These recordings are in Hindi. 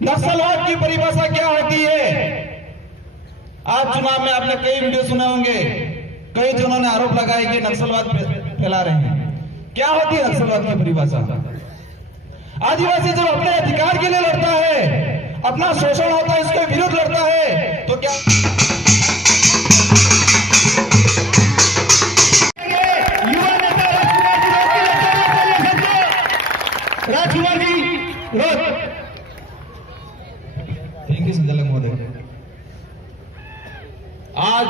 नक्सलवाद की परिभाषा क्या होती है? आज चुनाव में आपने कई वीडियो सुने होंगे, कई जनों ने आरोप लगाया कि नक्सलवाद फैला रहे हैं। क्या होती है नक्सलवाद की परिभाषा? आदिवासी जब अपने अधिकार के लिए लड़ता है, अपना शोषण होता है, इसके विरुद्ध लड़ता है, तो क्या युवा नेता राजकुमार जी, थैंक यू संचालक महोदय। आज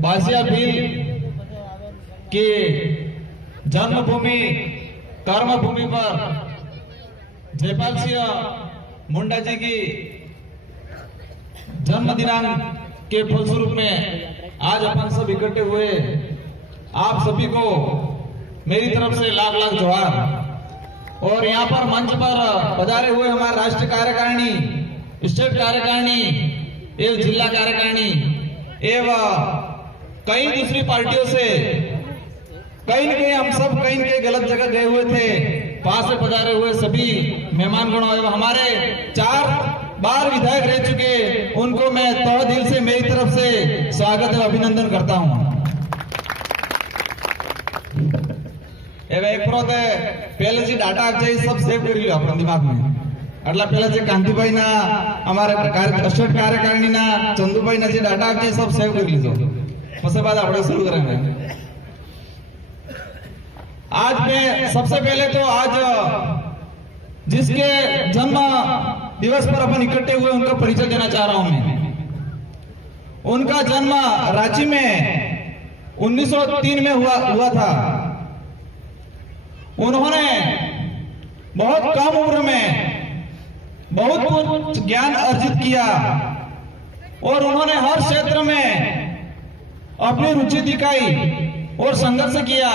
बासिया भील के जन्मभूमि कर्मभूमि पर जयपाल सिंह मुंडा जी की जन्म दिनांक के फलस्वरूप में आज अपन सब इकट्ठे हुए। आप सभी को मेरी तरफ से लाख लाख जोहार। और यहाँ पर मंच पर पधारे हुए हमारे राष्ट्रीय कार्यकारिणी, स्टेट कार्यकारिणी एवं जिला कार्यकारिणी एवं कई दूसरी पार्टियों से कहीं न कहीं हम सब कहीं के गलत जगह गए हुए थे, पास से पधारे हुए सभी मेहमानगणों एवं हमारे 4 बार विधायक रह चुके, उनको मैं तहे दिल से मेरी तरफ से स्वागत एवं अभिनंदन करता हूं। पहले जी डाटा आप सब सेव कर लियो अपना दिमाग में। એટલે પેલા જે કાંતિભાઈ ના અમારા સ્ટેટ કાર્યકારિણી ના ચંદુભાઈ ના જે डाटा आप सब सेव कर लीजो, उसके बाद આપણે शुरू करेंगे। आज मैं सबसे पहले तो आज जिसके जन्म दिवस पर अपन इकट्ठे हुए उनका परिचय देना चाह रहा हूं मैं। उनका जन्म रांची में 1903 में हुआ था। उन्होंने बहुत कम उम्र में बहुत कुछ ज्ञान अर्जित किया और उन्होंने हर क्षेत्र में अपनी रुचि दिखाई और संघर्ष किया।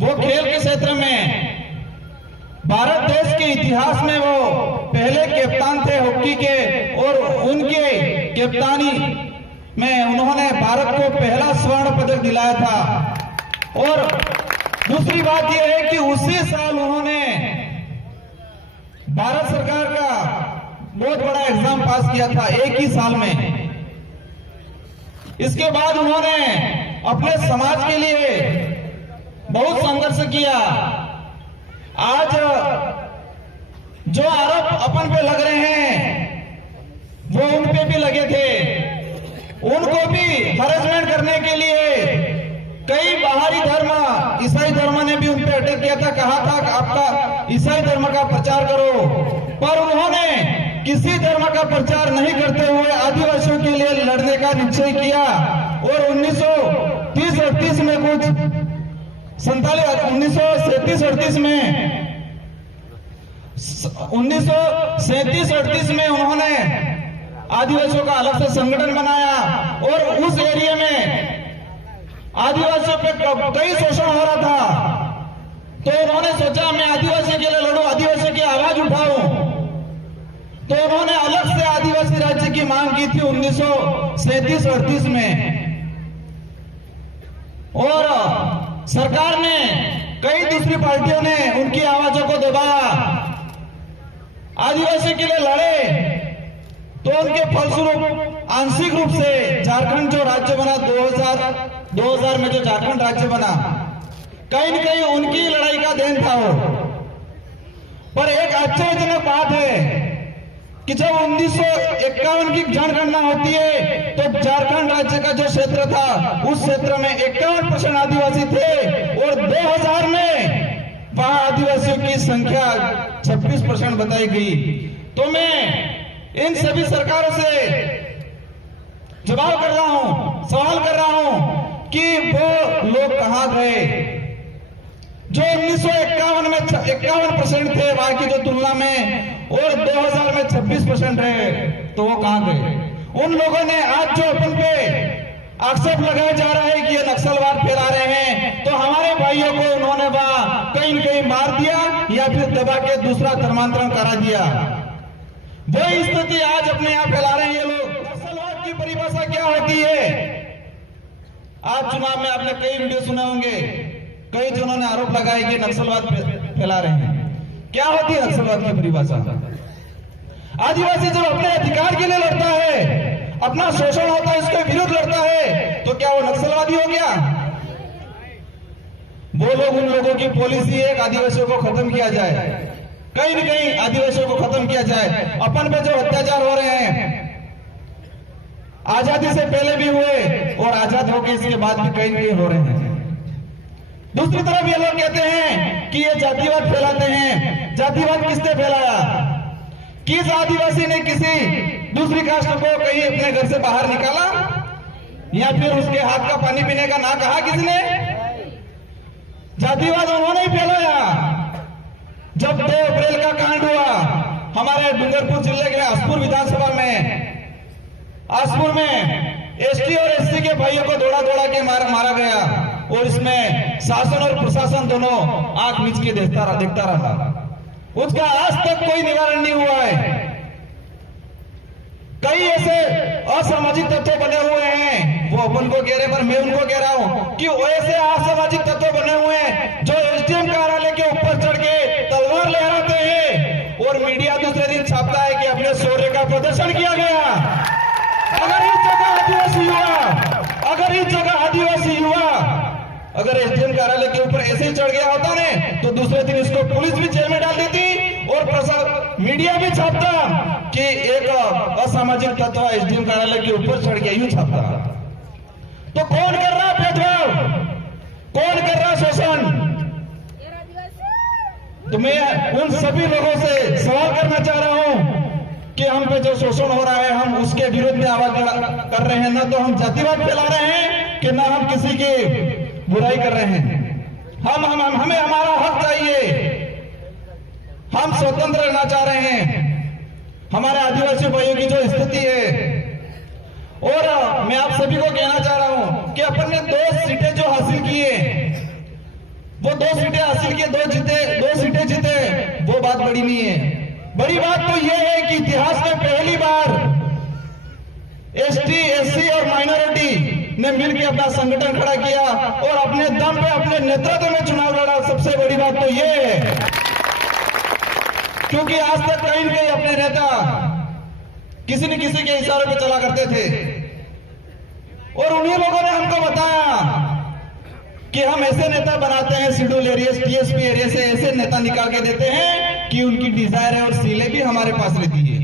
वो खेल के क्षेत्र में भारत देश के इतिहास में वो पहले कप्तान थे हॉकी के, और उनके कप्तानी में उन्होंने भारत को पहला स्वर्ण पदक दिलाया था। और दूसरी बात यह है कि उसी साल उन्होंने भारत सरकार का बहुत बड़ा एग्जाम पास किया था, एक ही साल में। इसके बाद उन्होंने अपने समाज के लिए बहुत संघर्ष किया। आज जो आरोप अपन पे लग रहे हैं वो उन पे भी लगे थे। उनको भी हरेसमेंट करने के लिए कई बाहरी धर्म, ईसाई धर्म ने भी उन पे अटैक किया था, कहा था कि आपका ईसाई धर्म का प्रचार करो, पर उन्होंने किसी धर्म का प्रचार नहीं करते हुए आदिवासियों के लिए लड़ने का निश्चय किया। और 1937 में कुछ 1937-38 में उन्होंने आदिवासियों का अलग से संगठन बनाया और उस एरिया में आदिवासियों पे कई शोषण हो रहा था। तो उन्होंने सोचा मैं आदिवासी के लिए लड़ूं, आदिवासी की आवाज उठाऊं। तो उन्होंने अलग से आदिवासी राज्य की मांग की थी 1937-38 में। और सरकार ने, कई दूसरी पार्टियों ने उनकी आवाजों को दबाया, आदिवासी के लिए लड़े। तो उनके फलस्वरूप आंशिक रूप से झारखंड जो राज्य बना 2000 में जो झारखंड राज्य बना, कहीं न कहीं उनकी लड़ाई का देन था वो। पर एक आश्चर्यजनक बात है कि जब 1951 की जनगणना होती है तो झारखंड राज्य का जो क्षेत्र था उस क्षेत्र में 51% आदिवासी थे, और 2000 में वहां आदिवासियों की संख्या 26% बताई गई। तो मैं इन सभी सरकारों से जवाब कर रहा हूं, सवाल कर रहा हूं कि वो लोग कहां गए जो 1951 में 51% थे वहां की जो तुलना में, और 2000 में 26% रहे, तो वो कहां गए? उन लोगों ने आज जो अपन पे आक्षेप लगाया जा रहा है कि ये नक्सलवाद फैला रहे हैं, तो हमारे भाइयों को उन्होंने वहां कहीं न कहीं मार दिया या फिर दबा के दूसरा धर्मांतरण करा दिया। वही स्थिति आज अपने यहाँ फैला रहे हैं ये लोग। नक्सलवाद की परिभाषा क्या होती है? आज चुनाव में आपने कई वीडियो सुने होंगे, कई जनों ने आरोप लगाया कि नक्सलवाद फैला रहे हैं। क्या होती है नक्सलवाद की परिभाषा? आदिवासी जब अपने अधिकार के लिए लड़ता है, अपना शोषण होता है उसके विरुद्ध लड़ता है, तो क्या वो नक्सलवादी हो गया? वो लोग, उन लोगों की पॉलिसी है आदिवासियों को खत्म किया जाए, कहीं न कहीं आदिवासियों को खत्म किया जाए। अपन पे जो अत्याचार हो रहे हैं आजादी से पहले भी हुए और आजाद होकर इसके बाद भी कहीं न कहीं हो रहे हैं। दूसरी तरफ ये लोग कहते हैं कि ये जातिवाद फैलाते हैं। जातिवाद किसने फैलाया? किस आदिवासी ने किसी दूसरी कास्ट को कहीं अपने घर से बाहर निकाला या फिर उसके हाथ का पानी पीने का ना कहा किसने? जातिवाद उन्होंने ही फैलाया। जब 2 अप्रैल का कांड हुआ हमारे डूंगरपुर जिले के आसपुर विधानसभा में, आसपुर में एसटी और एससी के भाइयों को दौड़ा दौड़ा के मारा गया और इसमें शासन और प्रशासन दोनों आंख मीच के देखता रहा। उसका आज तक कोई निवारण नहीं हुआ है। कई ऐसे असामाजिक तत्व बने हुए हैं, वो अपन को कह रहे पर मैं उनको कह रहा हूं कि ऐसे असामाजिक तत्व बने हुए हैं जो एसडीएम कार्यालय के ऊपर चढ़ के तलवार लहराते हैं और मीडिया दूसरे दिन छापता है कि अपने शौर्य का प्रदर्शन किया गया। अगर इस जगह आदिवासी युवा अगर एसडीएम कार्यालय के ऊपर ऐसे ही चढ़ गया होता ने तो दूसरे दिन इसको पुलिस भी जेल में डाल देती और मीडिया भी छापता कि एक असामाजिक तत्व एसडीएम कार्यालय के ऊपर चढ़ गया, यूं छापता। तो कौन कर रहा भेदभाव? कौन कर रहा शोषण? तो मैं उन सभी लोगों से सवाल करना चाह रहा हूं कि हम पे जो शोषण हो रहा है हम उसके विरुद्ध में आवाज कर रहे हैं, ना तो हम जातिवाद फैला रहे हैं कि ना हम किसी की बुराई कर रहे हैं। हमें हमारा हक चाहिए, हम स्वतंत्र रहना चाह रहे हैं। हमारे आदिवासी भाइयों की जो स्थिति है, और मैं आप सभी को कहना चाह रहा हूं कि अपन ने 2 सीटें जो हासिल की है, वो 2 सीटें हासिल की, 2 सीटें जीते, वो बात बड़ी नहीं है। बड़ी बात तो यह है कि इतिहास में पहली बार एसटी, एससी और माइनॉरिटी ने मिलकर अपना संगठन खड़ा किया और अपने दम पे अपने नेतृत्व में चुनाव लड़ा। सबसे बड़ी बात तो यह है क्योंकि आज तक कहीं न कहीं अपने नेता किसी न किसी के इशारों पे चला करते थे और उन्हीं लोगों ने हमको बताया कि हम ऐसे नेता बनाते हैं, शेड्यूल एरिया, टीएसपी एरिया से ऐसे नेता निकाल के देते हैं कि उनकी डिजायर है और सीले भी हमारे पास रहती है।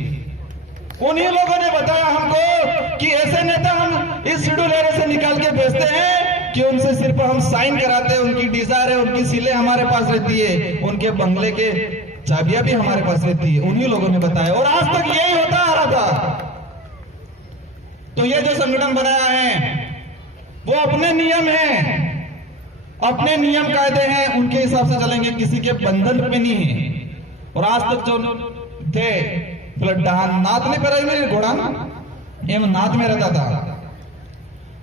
उन्हीं लोगों ने बताया हमको कि ऐसे नेता हम इस शेड्यूल एरिया से निकाल के भेजते हैं कि उनसे सिर्फ हम साइन कराते हैं, उनकी डिजायर है, उनकी सीले हमारे पास रहती है, उनके बंगले के चाबियां भी हमारे पास रहती है। उन्हीं लोगों ने बताया और आज तक यही होता आ रहा था। तो ये जो संगठन बनाया है वो अपने नियम है, अपने नियम कायदे हैं, उनके हिसाब से चलेंगे, किसी के बंधन पे नहीं है। और आज तक जो थे नाथ नहीं पर मेरे घोड़ा एवं नाथ में रहता था।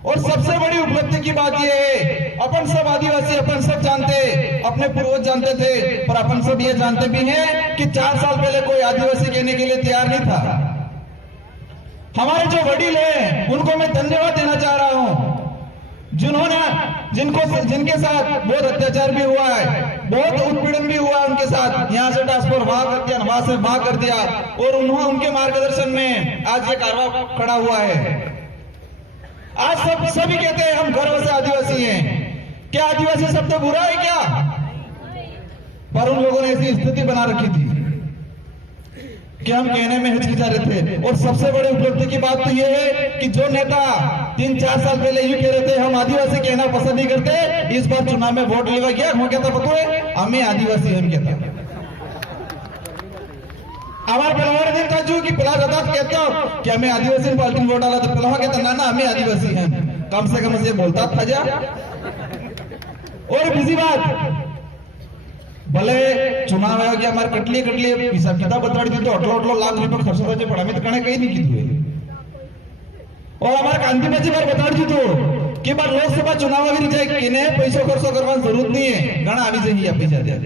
और सबसे बड़ी उपलब्धि की बात यह है, अपन सब आदिवासी अपन सब जानते, अपने पूर्वज जानते थे, पर अपन सब ये जानते भी हैं कि 4 साल पहले कोई आदिवासी कहने के लिए तैयार नहीं था। हमारे जो वडील हैं उनको मैं धन्यवाद देना चाह रहा हूं, जिनके साथ बहुत अत्याचार भी हुआ है, बहुत उत्पीड़न भी हुआ उनके साथ, यहाँ से ट्रांसफर वहां कर दिया, वहां से वहां कर दिया और उन्होंने उनके मार्गदर्शन में आज ये कारवा खड़ा हुआ है। आज सभी कहते हैं हम गर्व से आदिवासी हैं। क्या आदिवासी शब्द बुरा है क्या? पर उन लोगों ने ऐसी स्थिति बना रखी थी कि हम कहने में हिचकिचा रहे थे। और सबसे बड़ी उपलब्धि की बात तो यह है कि जो नेता 3-4 साल पहले यूं कह रहे थे हम आदिवासी कहना पसंद नहीं करते, इस बार चुनाव में वोट लेगा क्या वो कहता पता है हमें आदिवासी हम कहता। हमारे पहले दिन काजू की पिला जाता कहता कि हमें आदिवासी पार्टी में वोट डाला तो पिला कहता ना हमें आदिवासी हैं, कम से कम से बोलता था जा। और दूसरी बात, भले चुनाव आयोग की हमारे कटली हिसाब किताब बता दी तो अटलो लाख रुपये खर्च होता पड़ा में तो कहीं कहीं नहीं की। और हमारे कांति में बार बता दी तो कि बार लोकसभा चुनाव भी जाए किन्हें पैसों खर्चो करने जरूरत नहीं है, घना आ जाइए पैसा दिया।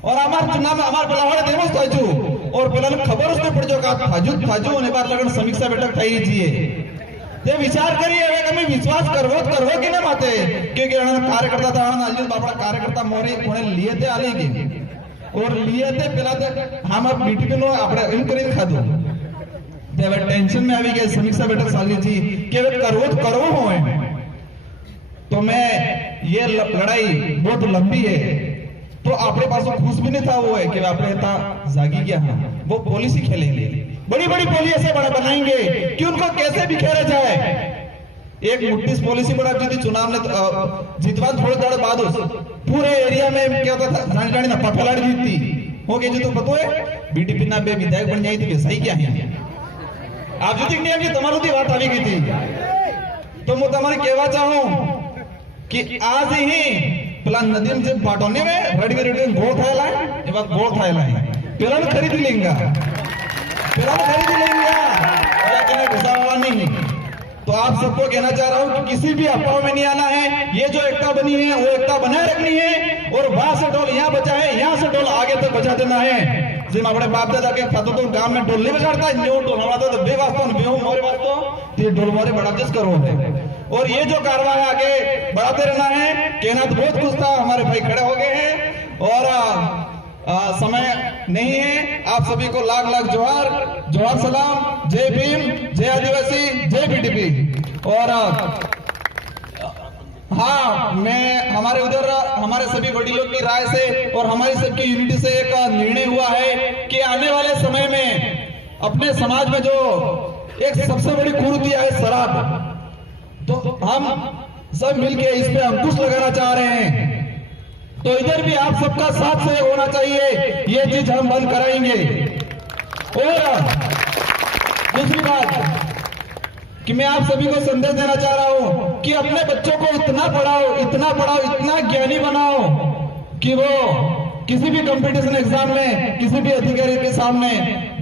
और हमारे चुनाव हमारे पलावाड़े देवस थाजू और पेला खबर उसने पड़ जो थाजू होने बार लगन समीक्षा बैठक થઈ જીએ તે વિચાર કરીએ હવે તમે વિશ્વાસ કરવો કે ના માતે કે કાર્યકર્તા था आज बापड़ा कार्यकर्ता मोरे कोने लिए थे आले के और लिए थे પેલા हम अब मीटिंग નો આપણે એમ કરીને ખાધું તે હવે ટેન્શન में આવી ગઈ સમીક્ષા બેઠક ચાલી थी कि करવો હોય तो मैं ये लड़ाई बहुत लंबी है तो अपने पास खुश भी नहीं था वो है कि अपने था जागी गया हाँ वो पॉलिसी खेलेंगे बड़ी बड़ी पॉलिसी बड़ा बनाएंगे कि उनको कैसे बिखेरा जाए एक मुट्ठी पॉलिसी बड़ा जी चुनाव ने जीतवा थोड़े देर बाद पूरे एरिया में क्या होता था जानी ना पफलाड़ी जीतती हो गई जी तो पता है बीटीपी ना बे विधायक बन जाई थी सही क्या है आप जो नहीं आगे તમારું થી વાત આવી ગઈ थी तो मैं तुम्हारे कहवा चाहूं कि आज ही પેલા નદીમ જે પાટોને में રડવી રડવી ગોળ થાયલા એ વાત ગોળ થાયલા પેલા ને ખરીદી લેંગા लेकिन घुसावा नहीं तो आप सबको कहना चाह रहा हूं कि किसी भी अफवाह में नहीं आना है ये जो एकता बनी है वो एकता बनाए रखनी है और वहां से ढोल यहाँ बचा है यहाँ से ढोल आगे तक बचा देना है जिम अपने बाप दादा के खातो तो गांव में ढोल नहीं बजाता न्यू ढोल हमारा तो बेवास्तव बेहू मोरे वास्तव ये ढोल मोरे बड़ा जस करो है और ये जो कारवा है आगे बढ़ाते रहना है कहना तो बहुत कुछ था हमारे भाई खड़े हो गए हैं और समय नहीं है आप सभी को लाख लाख जोहार सलाम जय भीम जय आदिवासी जय बीटीपी और हाँ मैं हमारे उधर हमारे सभी वडीलों की राय से और हमारी सबकी यूनिटी से एक निर्णय हुआ है कि आने वाले समय में अपने समाज में जो एक सबसे बड़ी कुरीति है शराब तो हम सब मिलके इस पे अंकुश लगाना चाह रहे हैं तो इधर भी आप सबका साथ सहयोग होना चाहिए ये चीज हम बंद कराएंगे और दूसरी बात कि मैं आप सभी को संदेश देना चाह रहा हूं कि अपने बच्चों को इतना पढ़ाओ इतना ज्ञानी बनाओ कि वो किसी भी कंपटीशन एग्जाम में किसी भी अधिकारी के सामने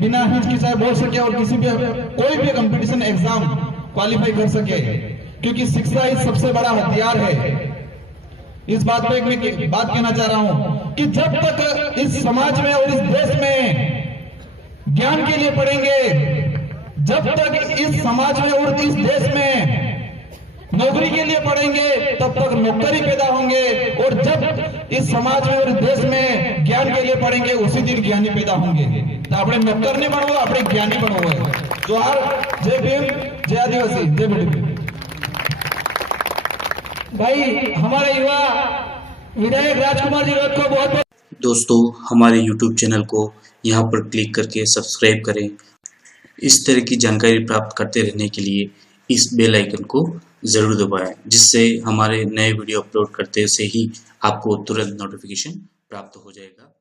बिना हिचकिचाए बोल सके और किसी भी कोई भी कंपटीशन एग्जाम क्वालिफाई कर सके क्योंकि शिक्षा ही सबसे बड़ा हथियार है इस बात पे मैं बात कहना चाह रहा हूं कि जब तक इस समाज में और इस देश में ज्ञान के लिए पढ़ेंगे जब तक इस समाज में और इस देश में नौकरी के लिए पढ़ेंगे तब तक नौकरी पैदा होंगे और जब इस समाज में और इस देश में ज्ञान के लिए पढ़ेंगे उसी दिन ज्ञानी पैदा होंगे तो अपने नौकर नहीं बनो अपने ज्ञानी बनो जोहार जय भीम जय आदिवासी जय बीटीपी भाई हमारे युवा विधायक राजकुमार जी को बहुत दोस्तों हमारे YouTube चैनल को यहाँ पर क्लिक करके सब्सक्राइब करें। इस तरह की जानकारी प्राप्त करते रहने के लिए इस बेल आइकन को ज़रूर दबाएं जिससे हमारे नए वीडियो अपलोड करते से ही आपको तुरंत नोटिफिकेशन प्राप्त हो जाएगा।